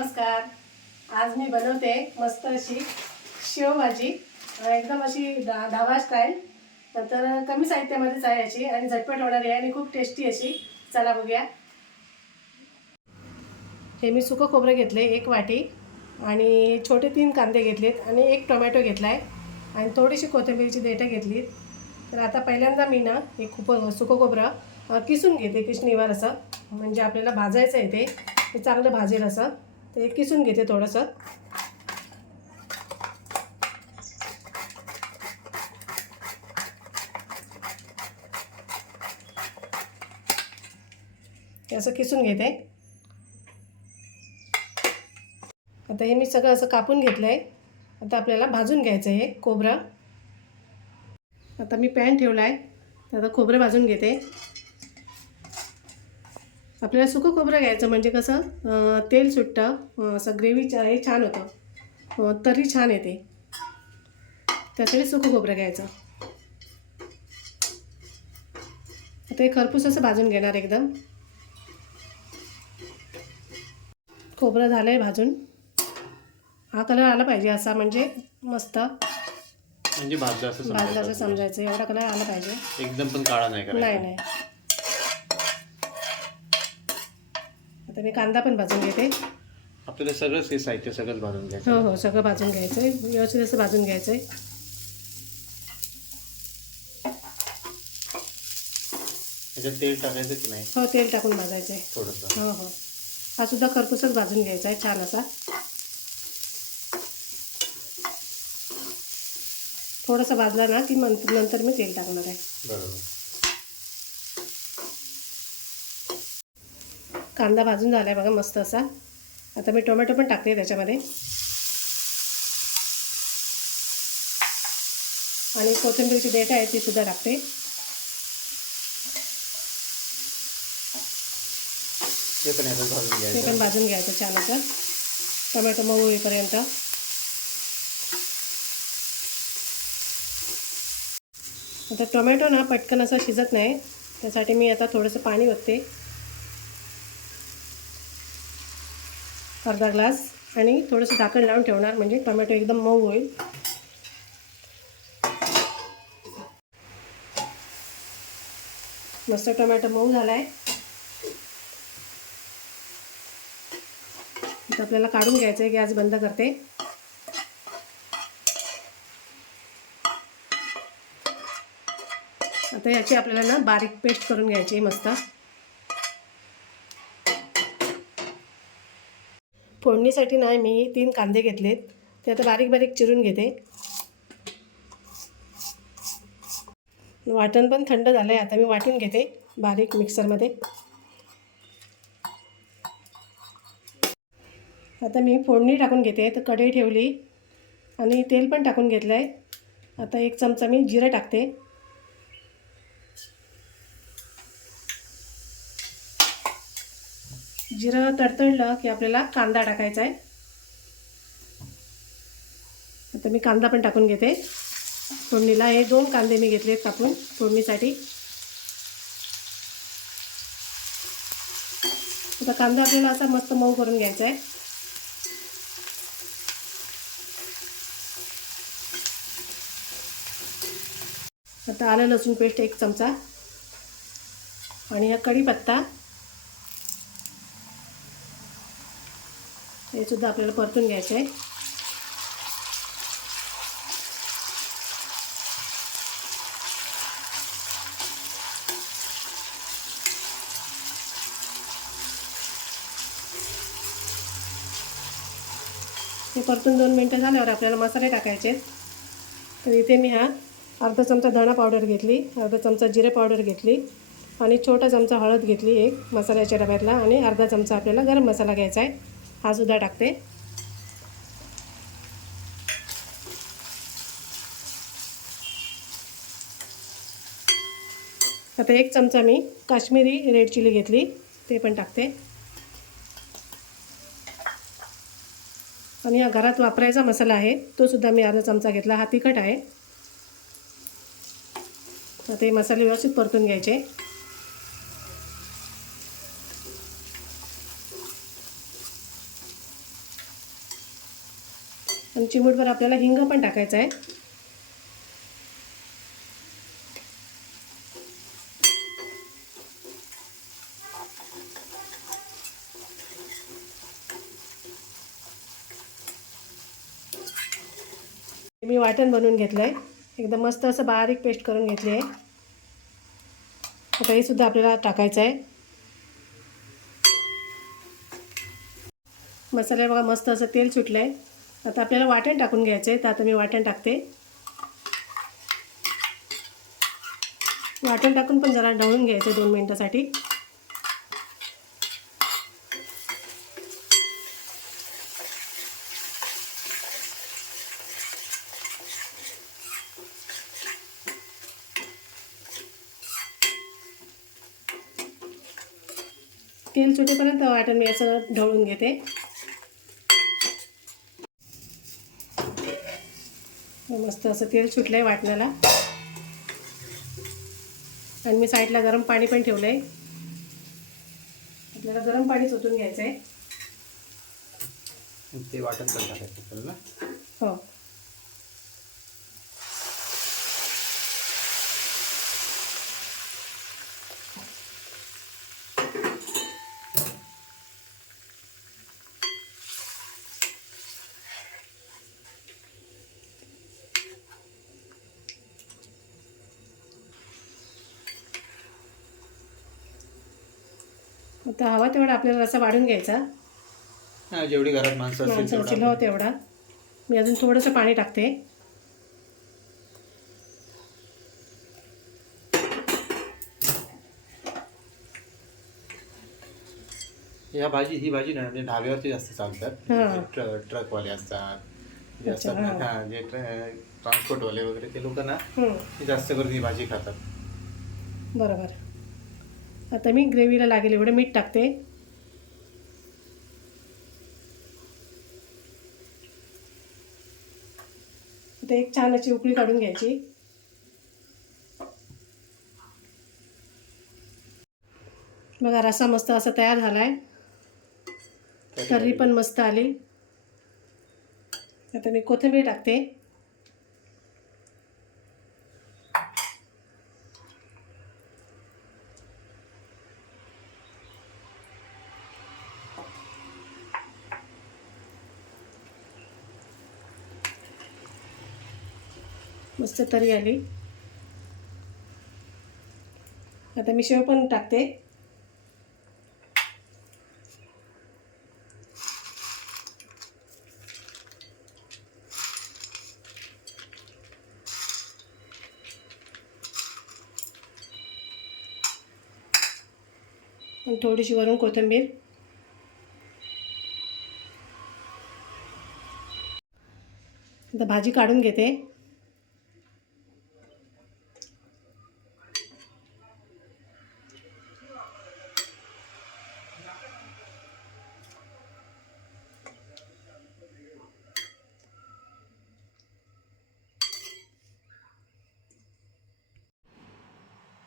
नमस्कार. आज मी बनवते मस्त अशी शेवभाजी, एकदम अशी ढाबा स्टाईल. तर कमी साहित्यामध्येच आहे याची आणि झटपट होणारी आहे आणि खूप टेस्टी अशी. चला बघूया. हे मी सुकं खोबरं घेतले 1 वाटी आणि छोटे 3 कांदे घेतलेत आणि 1 टोमॅटो घेतला आहे आणि थोडीशी कोथिंबीरची देठं घेतली. तर आता पहिल्यांदा मी ना हे सुकं खोबरं किसून घेते किसणीवर असं, म्हणजे आपल्याला भाजायचं आहे ते चांगलं भाजेल असं. ते किसून घेते थोडंसं. असं किसून घेते. आता हे मी सगळं असं कापून घेतलं आहे. आता आपल्याला भाजून घ्यायचं आहे खोबरं. आता मी पॅन ठेवला आहे, आता खोबरं भाजून घेते. आपल्याला सुकं खोबरं घ्यायचं म्हणजे कसं तेल सुटतं, असं ग्रेव्हीचं हे छान होतं, तरी छान येते. त्यासाठी सुकं खोबरं घ्यायचं. आता हे खरपूस असं भाजून घेणार एकदम. खोबरं झालं आहे भाजून. हा कलर आला पाहिजे असा, म्हणजे मस्त म्हणजे भाजलं असं समजायचं. एवढा कलर आला पाहिजे, एकदम पण काळा नाही करायचा. नाही. आता मी कांदा पण भाजून घेते. आपल्याला सगळंच हे साहित्य सगळंच भाजून घ्यायचं. हो सगळं भाजून घ्यायचं आहे, व्यवस्थित असं भाजून घ्यायचं आहे. त्याच्यात तेल टाकायचं की नाही? हो, तेल टाकून भाजायचं आहे थोडंसं. हो. हा सुद्धा खरपूसच भाजून घ्यायचा आहे छान असा. थोडासा भाजला ना की नंतर मी तेल टाकणार आहे. बरोबर. कांदा भाजून झाला आहे बघा मस्त असा. आता मी टोमॅटो पण टाकते त्याच्यामध्ये आणि कोथिंबीरची देठ आहे ती सुद्धा टाकते. ते पण याचं भाजून ते घ्यायचं. पण भाजून घ्यायचं छान असं, टोमॅटो मऊ होईपर्यंत. आता टोमॅटो ना पटकन असं शिजत नाही, त्यासाठी मी आता थोडंसं पाणी ओतते, अर्धा ग्लास, आणि थोडंसं झाकण लावून ठेवणार, म्हणजे टोमॅटो एकदम मऊ होईल. मस्त टोमॅटो मऊ झाला आहे. आता आपल्याला काढून घ्यायचं आहे. गॅस बंद करते. आता याची आपल्याला ना बारीक पेस्ट करून घ्यायची आहे मस्त. फोडणीसाठी ना मी 3 कांदे घेतलेत, ते आता बारीक बारीक चिरून घेते. वाटण पण थंड झालं आहे, आता मी वाटून घेते बारीक मिक्सरमध्ये. आता मी फोडणी टाकून घेते. तर कढई ठेवली आणि तेल पण टाकून घेतलं आहे. आता 1 चमचा मी जिरं टाकते. जिरं तडतडलं की आपल्याला कांदा टाकायचा आहे. आता मी कांदा पण टाकून घेते फोडणीला. हे 2 कांदे मी घेतलेत कापून फोडणीसाठी. आता कांदा आपल्याला असा मस्त मऊ करून घ्यायचा आहे. आता आलं लसूण पेस्ट 1 चमचा आणि हा कढीपत्ता, हे सुद्धा आपल्याला परतून घ्यायचं आहे. हे परतून 2 मिनटं झाल्यावर आपल्याला मसाले टाकायचे. तर इथे मी अर्धा चमचा धणा पावडर घेतली, अर्धा चमचा जिरे पावडर घेतली आणि छोटा चमचा हळद घेतली 1 मसाल्याच्या डब्यातला, आणि अर्धा चमचा आपल्याला गरम मसाला घ्यायचा आहे, हा सुद्धा टाकते. आता 1 चमचा मी काश्मीरी रेड चिली घेतली, ते पण टाकते. आणि हा घरात वापरायचा मसाला आहे, तो सुद्धा मी अर्धा चमचा घेतला, हा तिखट आहे. आता हे मसाले व्यवस्थित परतून घ्यायचे. आणि चिमूटभर आपल्याला हिंग पण टाकायचं आहे. मी वाटण बनवून घेतलं आहे. एकदम मस्त असं बारीक पेस्ट करून घेतली आहे. आता हे सुद्धा आपल्याला टाकायचं आहे. मसाल्याला बघा मस्त असं तेल सुटलं आहे. आता आपल्याला वाटण टाकून घ्यायचं आहे. तर आता मी वाटण टाकते. वाटण टाकून पण जरा ढवळून घ्यायचं 2 मिनिटासाठी. तेल सुटेपर्यंत वाटण मी असं ढवळून घेते. मस्त असं तेल सुटलं आहे वाटणाला. आणि मी साईडला गरम पाणी पण ठेवलं आहे. आपल्याला गरम पाणीच ओतून घ्यायचं आहे. ते वाटण पण टाकायचं आपल्याला. हो. आता हवा तेवढा आपल्याला रस्सा वाढून घ्यायचा. हा, जेवढी घरात माणसं असतील माणसाची तेवढं हो तेवढा. मी अजून थोडंसं पाणी टाकते. ही भाजी ना म्हणजे ढाब्यावरती जास्त चालतात. हां. ट्रकवाले असतात जे अच्छा, असतात ना, हां. हा, जे ट्रान्सपोर्टवाले वगैरे ते लोक ना हं, ते जास्त करून ही भाजी खातात. बरोबर. आता मी ग्रेव्हीला लागेल एवढं मीठ टाकते. आता एक छान अशी उकळी काढून घ्यायची. बघा रस्सा मस्त असा तयार झाला आहे. तर्री पण मस्त आली. आता मी कोथिंबीर टाकते. मस्त तरी आली. आता मी शेव पण टाकते. आणि थोडीशी वरून कोथिंबीर. आता भाजी काढून घेते.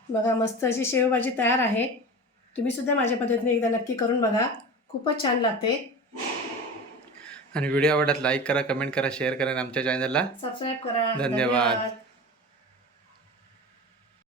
बघा मस्त अशी शेवभाजी तयार आहे. तुम्ही सुद्धा माझ्या पद्धतीने एकदा नक्की करून बघा. खूपच छान लागते. आणि व्हिडिओ आवडल्यास लाईक करा, कमेंट करा, शेअर करा आणि आमच्या चॅनलला सबस्क्राईब करा. धन्यवाद.